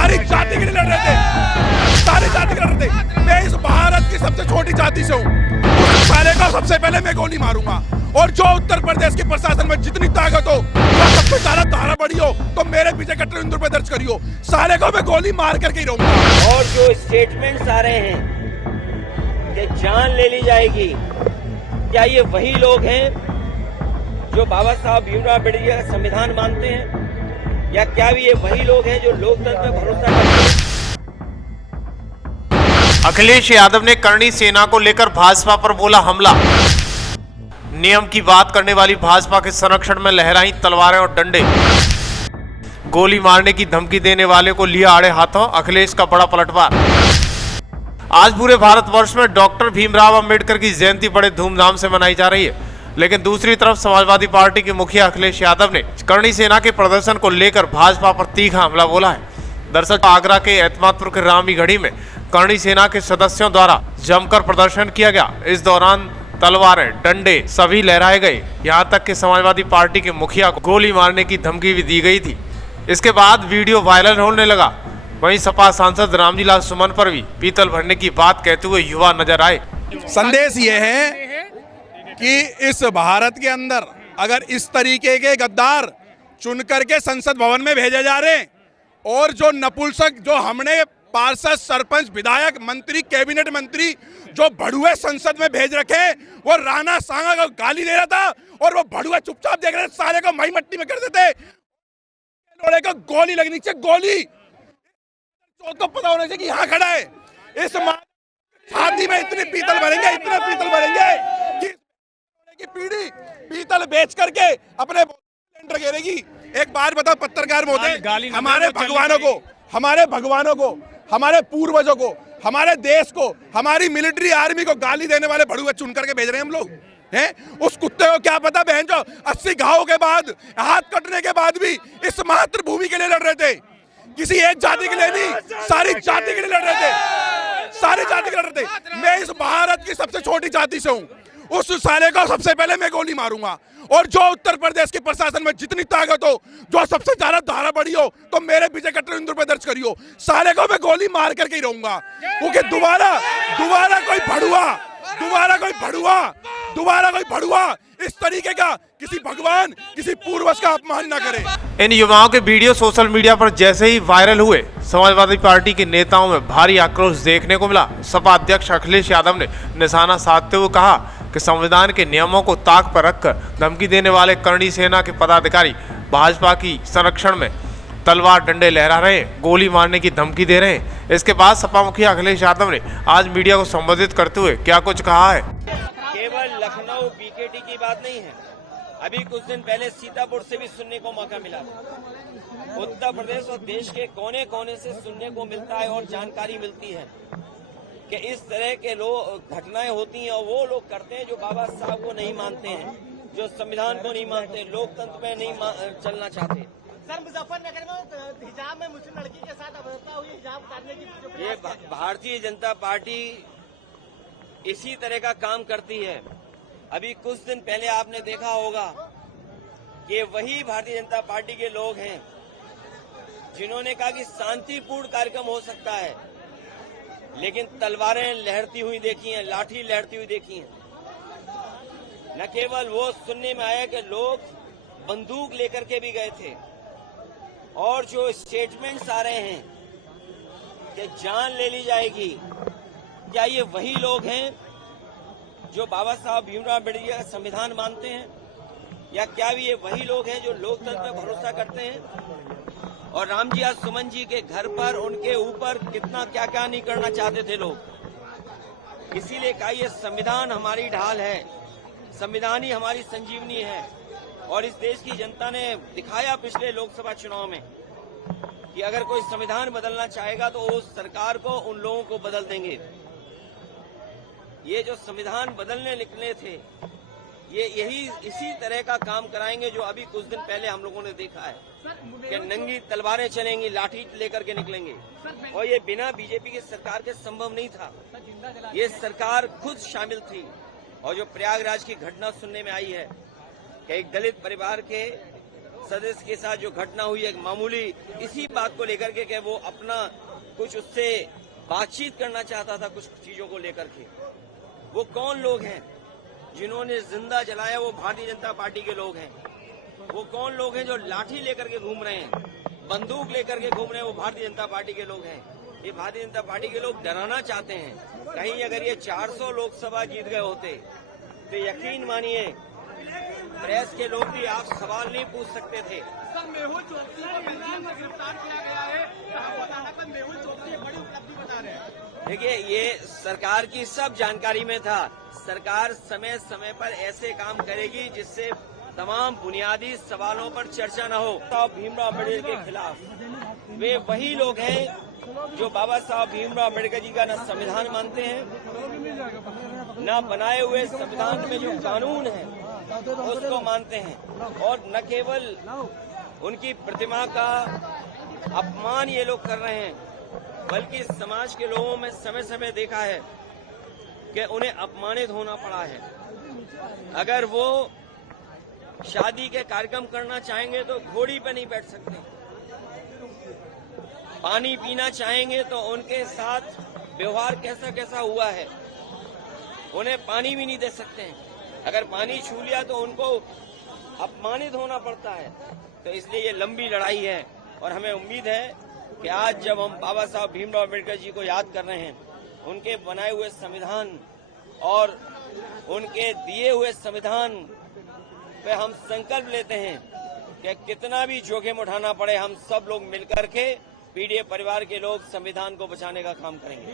सारी जाति के लिए लड़ रहे थे, सारी जाति के लिए लड़ रहे थे। मैं इस भारत की सबसे छोटी जाति से हूँ, उस साले को सबसे पहले मैं गोली मारूंगा। और जो उत्तर प्रदेश के प्रशासन में जितनी ताकत हो, जो सबसे ज्यादा धारा बड़ी हो, तो मेरे पीछे कट्टर पे दर्ज करियो, साले को मैं गोली मार करके ही रहूंगा। और जो स्टेटमेंट्स आ रहे हैं कि जान ले ली जाएगी, क्या ये वही लोग हैं जो बाबा साहब भीमराव अम्बेडकर का संविधान मानते हैं, या क्या ये वही लोग हैं जो लोकतंत्र पर भरोसा करते हैं? अखिलेश यादव ने करणी सेना को लेकर भाजपा पर बोला हमला। नियम की बात करने वाली भाजपा के संरक्षण में लहराई तलवारें और डंडे। गोली मारने की धमकी देने वाले को लिया आड़े हाथों, अखिलेश का बड़ा पलटवार। आज पूरे भारतवर्ष में डॉक्टर भीमराव अंबेडकर की जयंती बड़े धूमधाम से मनाई जा रही है, लेकिन दूसरी तरफ समाजवादी पार्टी के मुखिया अखिलेश यादव ने करणी सेना के प्रदर्शन को लेकर भाजपा पर तीखा हमला बोला है। दरअसल आगरा के एतमादपुर के रामी घड़ी में करणी सेना के सदस्यों द्वारा जमकर प्रदर्शन किया गया। इस दौरान तलवारें, डंडे सभी लहराए गए, यहाँ तक कि समाजवादी पार्टी के मुखिया को गोली मारने की धमकी भी दी गई थी। इसके बाद वीडियो वायरल होने लगा। वहीं सपा सांसद रामजी लाल सुमन पर भी पीतल भरने की बात कहते हुए युवा नजर आए। संदेश ये है कि इस भारत के अंदर अगर इस तरीके के गद्दार चुन करके संसद भवन में भेजे जा रहे हैं, और जो नपुंसक, जो हमने पार्षद, सरपंच, विधायक, मंत्री, कैबिनेट मंत्री जो भड़ुए संसद में भेज रखे, वो राणा सांगा को गाली दे रहा था और वो भड़ुआ चुपचाप देख रहे, साले को मई मट्टी में कर देते। लोड़े को गोली लगनी चाहिए, गोली तो पता होना चाहिए कि यहाँ खड़ा है। इस छाती में इतने पीतल भरेंगे, इतने पीतल भरेंगे कि पीढ़ी पीतल बेच करके अपने सिलेंडर घेरेगी। एक बात बताओ पत्रकार महोदय, हमारे भगवानों को, हमारे पूर्वजों को, हमारे देश को, हमारी मिलिट्री आर्मी को गाली देने वाले भड़ुए चुन करके भेज रहे हैं हम लोग हैं। उस कुत्ते को क्या पता बहन जो 80 घावों के बाद, हाथ कटने के बाद भी इस मातृभूमि के लिए लड़ रहे थे। किसी एक जाति के लिए नहीं, सारी जाति के लिए लड़ रहे थे, सारी जाति के लिए लड़ रहे थे। मैं इस भारत की सबसे छोटी जाति से हूँ, उस साले को सबसे पहले मैं गोली मारूंगा। और जो उत्तर प्रदेश के प्रशासन में जितनी ताकत हो, जो सबसे ज्यादा धारा बड़ी हो, तो मेरे पीछे कट्टर पे दर्ज करियो, साले को मैं गोली मार करके ही रहूंगा। क्योंकि दोबारा कोई भड़ुआ इस तरीके का किसी भगवान, किसी पूर्वज का अपमान ना करे। इन युवाओं के वीडियो सोशल मीडिया पर जैसे ही वायरल हुए, समाजवादी पार्टी के नेताओं में भारी आक्रोश देखने को मिला। सपा अध्यक्ष अखिलेश यादव ने निशाना साधते हुए कहा कि संविधान के नियमों को ताक पर रखकर धमकी देने वाले करणी सेना के पदाधिकारी भाजपा की संरक्षण में तलवार डंडे लहरा रहे हैं, गोली मारने की धमकी दे रहे हैं। इसके बाद सपा मुखिया अखिलेश यादव ने आज मीडिया को संबोधित करते हुए क्या कुछ कहा है। केवल लखनऊ बीकेटी की बात नहीं है, अभी कुछ दिन पहले सीतापुर से भी सुनने को मौका मिला। उत्तर प्रदेश और देश के कोने कोने से सुनने को मिलता है और जानकारी मिलती है कि इस तरह के लोग घटनाएं होती हैं और वो लोग करते हैं जो बाबा साहब को नहीं मानते हैं, जो संविधान को नहीं मानते, लोकतंत्र में नहीं चलना चाहते। सर, मुजफ्फरनगर में हिजाब में मुस्लिम लड़की के साथ अभद्रता हुई, हिजाब उतारने की। ये भारतीय जनता पार्टी इसी तरह का काम करती है। अभी कुछ दिन पहले आपने देखा होगा कि वही भारतीय जनता पार्टी के लोग हैं जिन्होंने कहा कि शांतिपूर्ण कार्यक्रम हो सकता है, लेकिन तलवारें लहरती हुई देखी हैं, लाठी लहरती हुई देखी हैं। न केवल वो सुनने में आया कि लोग बंदूक लेकर के भी गए थे, और जो स्टेटमेंट्स आ रहे हैं कि जान ले ली जाएगी, क्या ये वही लोग हैं जो बाबा साहब भीमराव अम्बेडकर का संविधान मानते हैं, या क्या ये वही लोग हैं जो लोकतंत्र पर भरोसा करते हैं? और रामजी आज सुमन जी के घर पर उनके ऊपर कितना क्या क्या नहीं करना चाहते थे लोग। इसीलिए कहा ये संविधान हमारी ढाल है, संविधान ही हमारी संजीवनी है। और इस देश की जनता ने दिखाया पिछले लोकसभा चुनाव में कि अगर कोई संविधान बदलना चाहेगा तो उस सरकार को, उन लोगों को बदल देंगे। ये जो संविधान बदलने निकले थे, ये यही इसी तरह का काम कराएंगे जो अभी कुछ दिन पहले हम लोगों ने देखा है कि नंगी तलवारें चलेंगी, लाठी लेकर के निकलेंगे। और ये बिना बीजेपी की सरकार के संभव नहीं था। ये सरकार खुद शामिल थी। और जो प्रयागराज की घटना सुनने में आई है कि एक दलित परिवार के सदस्य के साथ जो घटना हुई एक मामूली इसी बात को लेकर के कि वो अपना कुछ उससे बातचीत करना चाहता था कुछ चीजों को लेकर के। वो कौन लोग हैं जिन्होंने जिंदा जलाया? वो भारतीय जनता पार्टी के लोग हैं। वो कौन लोग हैं जो लाठी लेकर के घूम रहे हैं, बंदूक लेकर के घूम रहे हैं? वो भारतीय जनता पार्टी के लोग हैं। ये भारतीय जनता पार्टी के लोग डराना चाहते हैं। कहीं अगर ये 400 लोकसभा जीत गए होते तो यकीन मानिए प्रेस के लोग भी आप सवाल नहीं पूछ सकते थे। सर, मेहुल चोकसी को इमरान में गिरफ्तार किया गया है। कहा मेहुल चोकसी बड़ी उपलब्धि बता रहे हैं। देखिए, ये सरकार की सब जानकारी में था। सरकार समय समय पर ऐसे काम करेगी जिससे तमाम बुनियादी सवालों पर चर्चा न हो। साहब भीमराव अम्बेडकर के खिलाफ वे वही लोग हैं जो बाबा साहब भीमराव अम्बेडकर जी का न संविधान मानते हैं, न बनाए हुए संविधान में जो कानून है उसको मानते हैं, और न केवल उनकी प्रतिमा का अपमान ये लोग कर रहे हैं, बल्कि समाज के लोगों में समय समय देखा है कि उन्हें अपमानित होना पड़ा है। अगर वो शादी के कार्यक्रम करना चाहेंगे तो घोड़ी पे नहीं बैठ सकते, पानी पीना चाहेंगे तो उनके साथ व्यवहार कैसा कैसा हुआ है, उन्हें पानी भी नहीं दे सकते हैं। अगर पानी छू लिया तो उनको अपमानित होना पड़ता है। तो इसलिए ये लंबी लड़ाई है और हमें उम्मीद है कि आज जब हम बाबा साहब भीमराव अम्बेडकर जी को याद कर रहे हैं, उनके बनाए हुए संविधान और उनके दिए हुए संविधान पे हम संकल्प लेते हैं कि कितना भी जोखिम उठाना पड़े हम सब लोग मिलकर के पीडीए परिवार के लोग संविधान को बचाने का काम करेंगे।